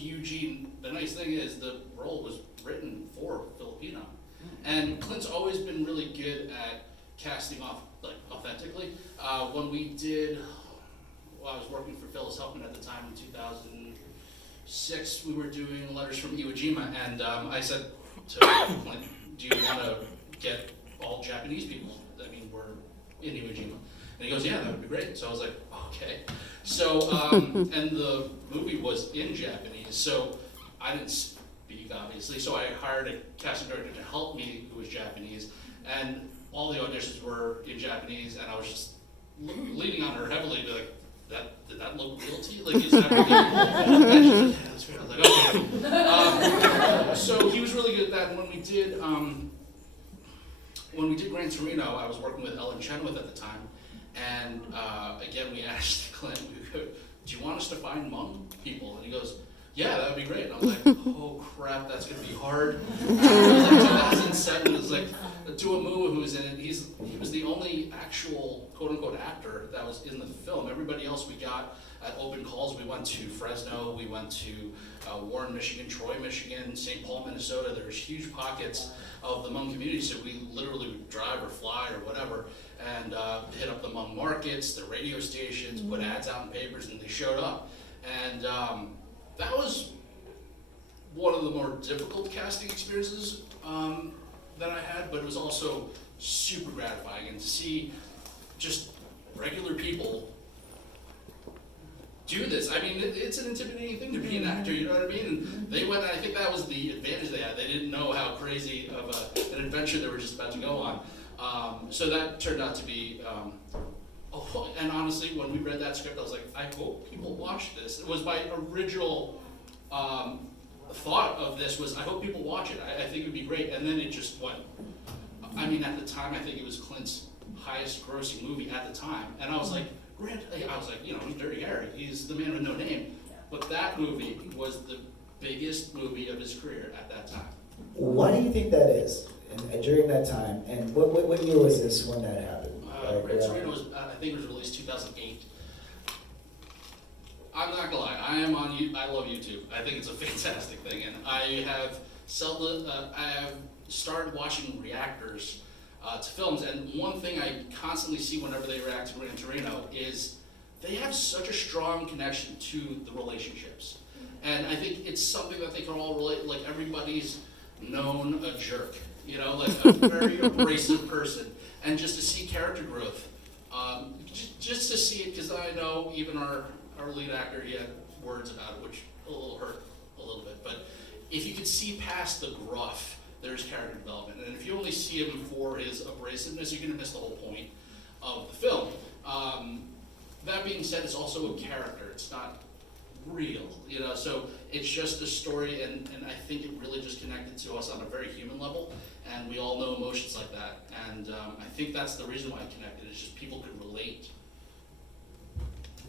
Eugene, the nice thing is the role was written for Filipino. And Clint's always been really good at casting off, like, authentically. When we did, well, I was working for Phyllis Huffman at the time in 2006, we were doing Letters from Iwo Jima, and I said to Clint, do you want to get all Japanese people? I mean, we're in Iwo Jima. And he goes, yeah, that would be great. So I was like, okay. So, and the movie was in Japanese, so I didn't speak, obviously, so I hired a casting director to help me who was Japanese, and all the auditions were in Japanese, and I was just leaning on her heavily to be like, did that look real to you? Like, is that really and she's like, yeah, that's real. I was like, okay. So he was really good at that, and when we did Gran Torino, I was working with Ellen Chenoweth at the time, and again, we asked Clint, do you want us to find Hmong people? And he goes, yeah, that would be great. And I was like, oh crap, that's gonna be hard. It was like 2007, it was like Tuamu who was in it, he was the only actual quote unquote actor that was in the film. Everybody else we got at open calls. We went to Fresno, we went to Warren, Michigan, Troy, Michigan, St. Paul, Minnesota. There's huge pockets of the Hmong community, so we literally would drive or fly or whatever and hit up the Hmong markets, the radio stations, put ads out in papers, and they showed up. And that was one of the more difficult casting experiences that I had, but it was also super gratifying. And to see just regular people do this, I mean, it's an intimidating thing to be an actor, you know what I mean? And they went, I think that was the advantage they had. They didn't know how crazy of an adventure they were just about to go on. So that turned out to be, and honestly, when we read that script, I was like, I hope people watch this. It was my original thought of this was, I hope people watch it. I think it would be great. And then it just went, I mean, at the time, I think it was Clint's highest grossing movie at the time. And I was like, you know, he's Dirty Harry. He's the man with no name. But that movie was the biggest movie of his career at that time. Why do you think that is? And during that time, and what year was this when that happened? Gran Torino was, I think it was released 2008. I'm not gonna lie, I love YouTube. I think it's a fantastic thing, and I have started watching reactors to films, and one thing I constantly see whenever they react to Gran Torino is they have such a strong connection to the relationships. And I think it's something that they can all relate, like everybody's known a jerk, you know, like a very abrasive person. And just to see character growth, just to see it, because I know even our lead actor, he had words about it, which a little hurt a little bit. But if you could see past the gruff, there's character development. And if you only see him for his abrasiveness, you're going to miss the whole point of the film. That being said, it's also a character. It's not real, you know, so it's just a story, and I think it really just connected to us on a very human level, and we all know emotions like that, and I think that's the reason why it connected, is just people could relate.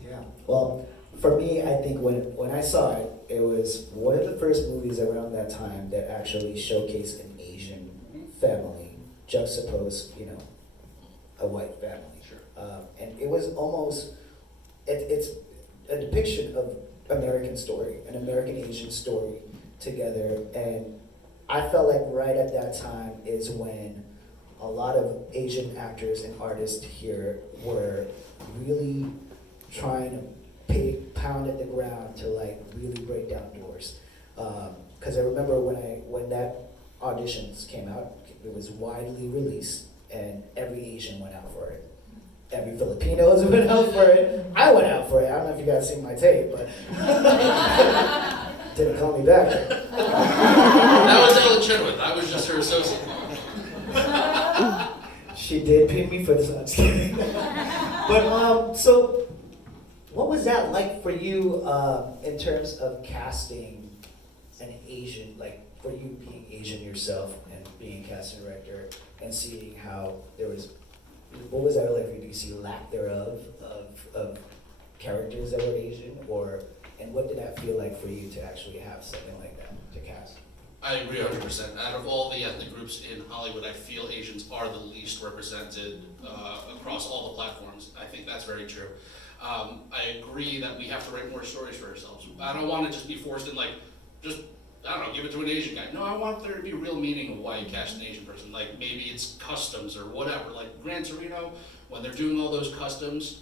Yeah, well, for me, I think when I saw it, it was one of the first movies around that time that actually showcased an Asian family juxtaposed, you know, a white family. Sure. And it was almost, it's a depiction of American story, an American Asian story together, and I felt like right at that time is when a lot of Asian actors and artists here were really trying to pound at the ground to like really break down doors. Because I remember when that auditions came out, it was widely released, and every Asian went out for it. Every Filipinos went out for it. I went out for it. I don't know if you guys seen my tape, but didn't call me back. That was Ellen Chenoweth. I was just her associate. She did pay me for this. I'm just kidding. But so what was that like for you in terms of casting an Asian, like for you being Asian yourself and being a casting director and seeing how there was, what was that like for you? Do you see lack thereof of characters that were Asian, and what did that feel like for you to actually have something like that to cast? I agree 100%. Out of all the ethnic groups in Hollywood, I feel Asians are the least represented across all the platforms. I think that's very true. I agree that we have to write more stories for ourselves. I don't want to just be forced in just, I don't know, give it to an Asian guy. No, I want there to be real meaning of why you cast an Asian person. Like maybe it's customs or whatever. Like Gran Torino, when they're doing all those customs,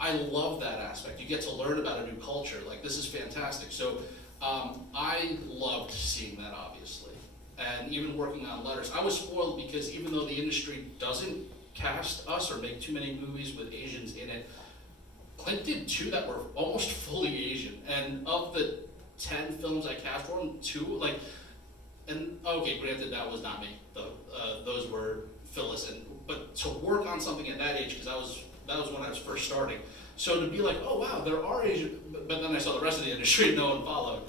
I love that aspect. You get to learn about a new culture. Like this is fantastic. So I loved seeing that, obviously. And even working on letters, I was spoiled because even though the industry doesn't cast us or make too many movies with Asians in it, Clint did 2 that were almost fully Asian. And of the 10 films I cast for him, 2, and okay, granted that was not me. Those were Phyllis. But to work on something at that age, because that was when I was first starting. So to be like, oh wow, there are Asian, but then I saw the rest of the industry, no one followed.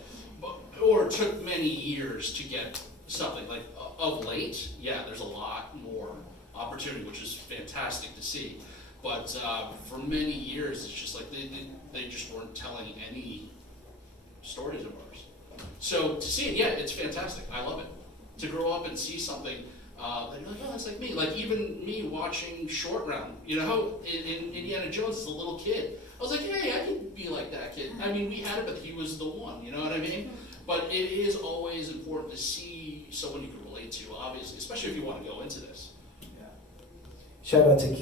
Or it took many years to get something. Like of late, yeah, there's a lot more opportunity, which is fantastic to see. But for many years, it's just like they just weren't telling any stories of ours. So to see it, yeah, it's fantastic. I love it. To grow up and see something that you're like, oh, that's like me. Like even me watching Short Round, in Indiana Jones as a little kid. I was like, hey, I could be like that kid. I mean, we had it, but he was the one, you know what I mean? But it is always important to see someone you can relate to, obviously, especially if you want to go into this. Shout out to Keith.